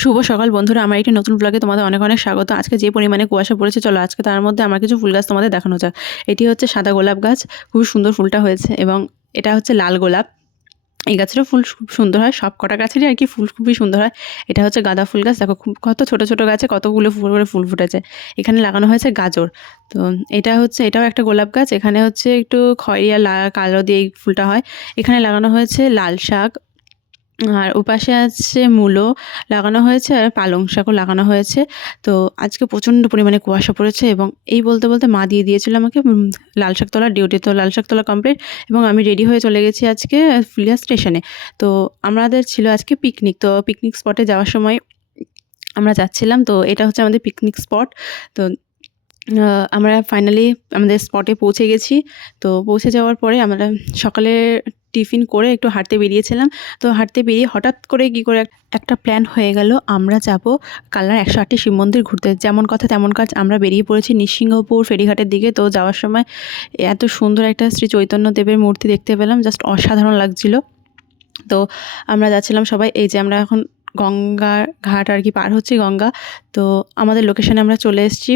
শুভ সকাল বন্ধুরা, আমার একটি নতুন ব্লগে তোমাদের অনেক অনেক স্বাগত। আজকে যে পরিমাণে কুয়াশা পড়েছে, চলো আজকে তার মধ্যে আমার কিছু ফুল গাছ তোমাদের দেখানো যাক। এটি হচ্ছে সাদা গোলাপ গাছ, খুব সুন্দর ফুলটা হয়েছে। এবং এটা হচ্ছে লাল গোলাপ। এই গাছেরও ফুল খুব সুন্দর হয়, সব কটা গাছেরই আর কি ফুল খুবই সুন্দর হয়। এটা হচ্ছে গাঁদা ফুল গাছ, দেখো খুব কত ছোট ছোট গাছে কতগুলো ফুল করে ফুল ফুটেছে। এখানে লাগানো হয়েছে গাজর। তো এটাও একটা গোলাপ গাছ। এখানে হচ্ছে একটু খয়েরি আর কালো দিয়ে এই ফুলটা হয়। এখানে লাগানো হয়েছে লাল শাক, আর ওপাশে আছে মূলো লাগানো হয়েছে, আর পালং শাকও লাগানো হয়েছে। তো আজকে প্রচণ্ড পরিমাণে কুয়াশা পড়েছে, এবং এই বলতে বলতে মা দিয়ে দিয়েছিল আমাকে লাল শাক তোলার ডিউটি। তো লাল শাক তোলা কমপ্লিট, এবং আমি রেডি হয়ে চলে গেছি আজকে ফুলিয়া স্টেশনে। তো আমাদের ছিল আজকে পিকনিক। তো পিকনিক স্পটে যাওয়ার সময় আমরা যাচ্ছিলাম। তো এটা হচ্ছে আমাদের পিকনিক স্পট। তো আমরা ফাইনালি আমাদের স্পটে পৌঁছে গেছি। তো পৌঁছে যাওয়ার পরে আমরা সকালে টিফিন করে একটু হাঁটতে বেরিয়েছিলাম। তো হাঁটতে বেরিয়ে হঠাৎ করে কী করে একটা প্ল্যান হয়ে গেল, আমরা যাব কালনার ১০৮টি শিব মন্দির ঘুরতে। যেমন কথা তেমন কাজ, আমরা বেরিয়ে পড়েছি নৃসিংহপুর ফেরিঘাটের দিকে। তো যাওয়ার সময় এত সুন্দর একটা শ্রী চৈতন্যদেবের মূর্তি দেখতে পেলাম, জাস্ট অসাধারণ লাগছিল। তো আমরা যাচ্ছিলাম সবাই, এই যে আমরা এখন গঙ্গার ঘাট আর কি পার হচ্ছি, গঙ্গা। তো আমাদের লোকেশনে আমরা চলে এসেছি।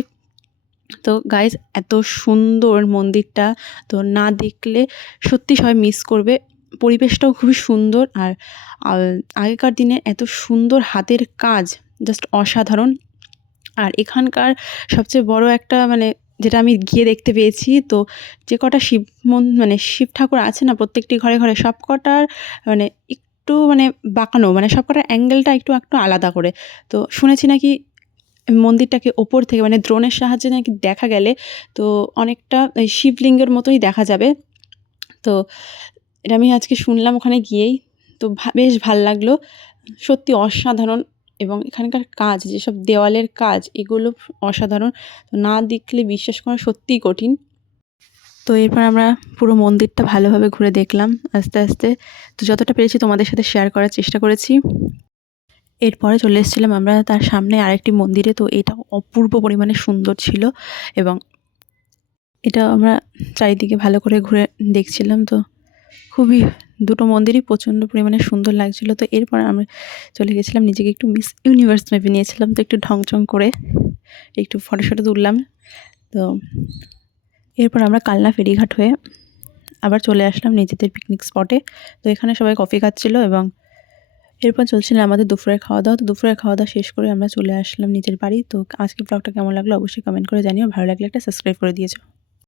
তো গাইজ, এত সুন্দর মন্দিরটা, তো না দেখলে সত্যি সবাই মিস করবে। পরিবেশটাও খুবই সুন্দর, আর আগেকার দিনে এত সুন্দর হাতের কাজ, জাস্ট অসাধারণ। আর এখানকার সবচেয়ে বড় একটা যেটা আমি গিয়ে দেখতে পেয়েছি, তো যে কটা শিব ঠাকুর আছে না প্রত্যেকটি ঘরে ঘরে, সব কটার একটু বাঁকানো, সব কটার অ্যাঙ্গেলটা একটু একটু আলাদা করে। তো শুনেছি নাকি মন্দিরটাকে ওপর থেকে ড্রোনের সাহায্যে নাকি দেখা গেলে তো অনেকটা শিবলিঙ্গের মতোই দেখা যাবে। তো এটা আমি আজকে শুনলাম ওখানে গিয়েই। তো বেশ ভাল লাগলো, সত্যি অসাধারণ। এবং এখানকার কাজ, যেসব দেওয়ালের কাজ, এগুলো অসাধারণ। তো না দেখলে বিশ্বাস করা সত্যিই কঠিন। তো এরপর আমরা পুরো মন্দিরটা ভালোভাবে ঘুরে দেখলাম আস্তে আস্তে। তো যতটা পেরেছি তোমাদের সাথে শেয়ার করার চেষ্টা করেছি। এরপরে চলে এসেছিলাম আমরা তার সামনে আরেকটি মন্দিরে। তো এটা অপূর্ব পরিমাণে সুন্দর ছিল, এবং এটা আমরা চারিদিকে ভালো করে ঘুরে দেখছিলাম। তো খুবই দুটো মন্দিরই প্রচণ্ড পরিমাণে সুন্দর লাগছিল। তো এরপর আমরা চলে গেছিলাম, নিজেকে একটু মিস ইউনিভার্স ভেবে নিয়েছিলাম। তো একটু ঢংচং করে একটু ফটো তুললাম। তো এরপর আমরা কালনা ফেরিঘাট হয়ে আবার চলে আসলাম নিজেদের পিকনিক স্পটে। তো এখানে সবাই কফি খাচ্ছিল, এবং এরপর চলছিল আমাদের দুপুরের খাওয়া দাওয়া। তো দুপুরের খাওয়া দাওয়া শেষ করে আমরা চলে আসলাম নিজের বাড়ি। তো আজকের ব্লগটা কেমন লাগলো অবশ্যই কমেন্ট করে জানিও। ভালো লাগলে একটা সাবস্ক্রাইব করে দিয়েছো।